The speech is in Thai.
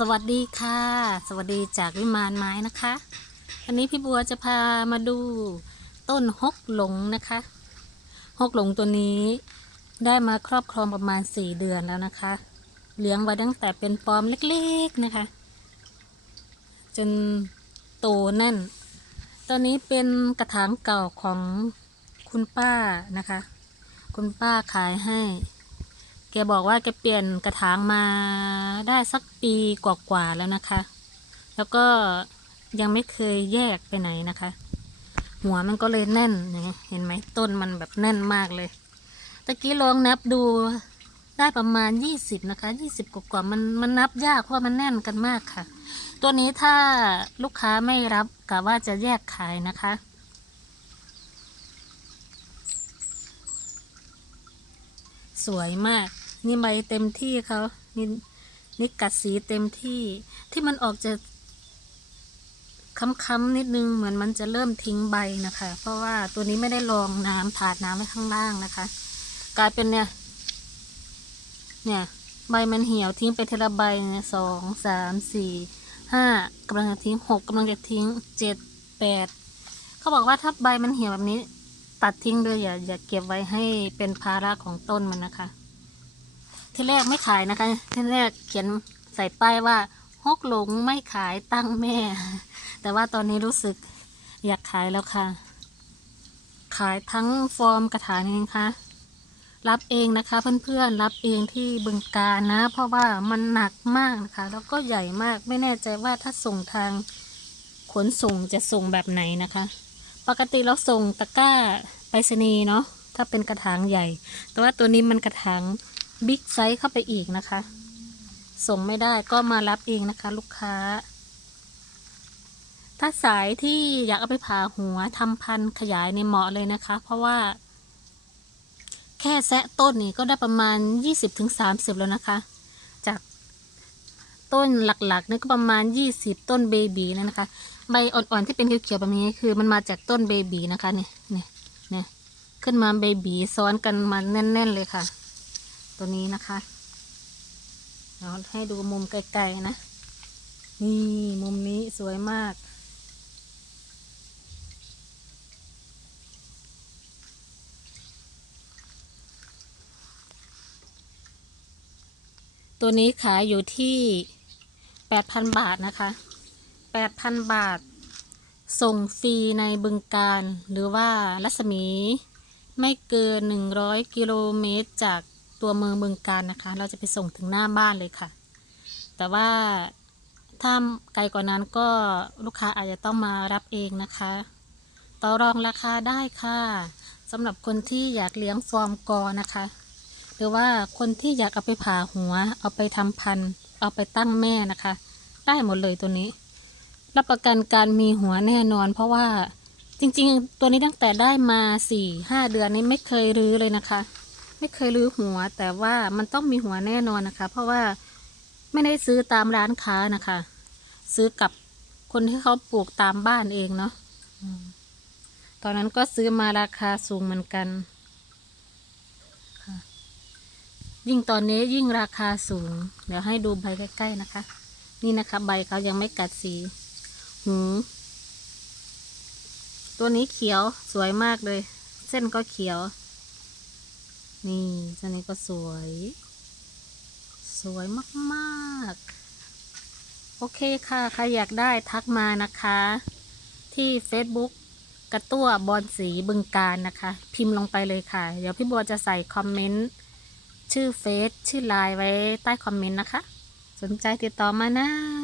สวัสดีค่ะ สวัสดีจากวิมานไม้นะคะวันนี้พี่บัวจะพามาดูต้นฮกหลงนะคะฮกหลงตัวนี้ได้มาครอบครองประมาณสี่เดือนแล้วนะคะ เลี้ยงไว้ตั้งแต่เป็นปอมเล็กๆนะคะ จนโตแน่น ตอนนี้เป็นกระถางเก่าของคุณป้านะคะ คุณป้าขายให้ กบอกว่าแกเปลี่ยนกระถางมาได้สักปีกว่าๆแล้วนะคะ แล้วก็ยังไม่เคยแยกไปไหนนะคะ หัวมันก็เลยแน่นเห็นไหมต้นมันแบบแน่นมากเลยตะกี้ลองนับดูได้ประมาณยี่สิบนะคะยี่สิบกว่าๆมันมันนับยากเพราะมันแน่นกันมากค่ะ ตัวนี้ถ้าลูกค้าไม่รับกะว่าจะแยกขายนะคะ สวยมาก นี่ใบเต็มที่เขานี่นี่กัดสีเต็มที่ ที่มันออกจะค้ำๆนิดนึงเหมือนมันจะเริ่มทิ้งใบนะคะ เพราะว่าตัวนี้ไม่ได้รองน้ำถาดน้ำไว้ข้างล่างนะคะ กลายเป็นเนี่ย เนี่ย ใบมันเหี่ยวทิ้งไปทีละใบเนี่ยสองสามสี่ห้ากำลังจะทิ้งหกกำลังจะทิ้งเจ็ดแปดเขาบอกว่าถ้าใบมันเหี่ยวแบบนี้ ตัดทิ้งเลยอย่าอย่าเก็บไว้ให้เป็นภาระของต้นมันนะคะ ที่แรกไม่ขายนะคะ ที่แรกเขียนใส่ป้ายว่าฮกหลงไม่ขายตั้งแม่ แต่ว่าตอนนี้รู้สึกอยากขายแล้วค่ะ ขายทั้งฟอร์มกระถางเองค่ะรับเองนะคะเพื่อนๆรับเองที่บึงการนะ เพราะว่ามันหนักมากนะคะ แล้วก็ใหญ่มากไม่แน่ใจว่าถ้าส่งทางขนส่งจะส่งแบบไหนนะคะ ปกติเราส่งตะกร้าไปรษณีย์เนาะถ้าเป็นกระถางใหญ่ แต่ว่าตัวนี้มันกระถาง บิ๊กไซส์เข้าไปอีกนะคะ ส่งไม่ได้ก็มารับเองนะคะ ลูกค้า ถ้าสายที่อยากเอาไปผ่าหัวทำพันธุ์ขยายในเหมาะเลยนะคะ เพราะว่า แค่แซะต้นนี่ก็ได้ประมาณ 20-30 แล้วนะคะ จากต้นหลักๆนี่ก็ประมาณ 20 ต้นเบบีแล้วนะคะ ใบอ่อนๆที่เป็นเขียวๆแบบนี้คือมันมาจากต้นเบบีนะคะเนี่ยเนี่ยเนี่ยขึ้นมาเบบีซ้อนกันมาแน่น ๆ เลยค่ะ ตัวนี้นะคะเราให้ดูมุมไกลๆนะ นี่มุมนี้สวยมาก ตัวนี้ขายอยู่ที่8,000บาทนะคะ8,000บาท ส่งฟรีในบึงการ หรือว่ารัศมีไม่เกิน100กิโลเมตรจาก ตัวเมืองบึงการนะคะ เราจะไปส่งถึงหน้าบ้านเลยค่ะ แต่ว่าถ้าไกลกว่านั้นก็ลูกค้าอาจจะต้องมารับเองนะคะ ต่อรองราคาได้ค่ะสำหรับคนที่อยากเลี้ยงฟอร์มกอนะคะ หรือว่าคนที่อยากเอาไปผ่าหัว เอาไปทำพันธุ์ เอาไปตั้งแม่นะคะ ได้หมดเลยตัวนี้ รับประกันการมีหัวแน่นอน เพราะว่าจริงๆ ตัวนี้ตั้งแต่ได้มาสี่ห้าเดือนนี้ไม่เคยรื้อเลยนะคะ ไม่เคยรื้อหัว แต่ว่ามันต้องมีหัวแน่นอนนะคะ เพราะว่าไม่ได้ซื้อตามร้านค้านะคะ ซื้อกับคนที่เขาปลูกตามบ้านเองเนาะอืมตอนนั้นก็ซื้อมาราคาสูงเหมือนกันค่ะยิ่งตอนนี้ยิ่งราคาสูง เดี๋ยวให้ดูใบใกล้ ๆนะคะ นี่นะคะใบเขายังไม่กัดสีหูตัวนี้เขียวสวยมากเลย เส้นก็เขียว นี่ตัวนี้ก็สวย สวยมากๆ โอเคค่ะ ใครอยากได้ทักมานะคะ ที่ Facebook กระตั้วบอลสีบึงการนะคะ พิมพ์ลงไปเลยค่ะ เดี๋ยวพี่บัวจะใส่คอมเมนต์ชื่อเฟซชื่อไลน์ไว้ใต้คอมเมนต์นะคะ สนใจติดต่อมานะ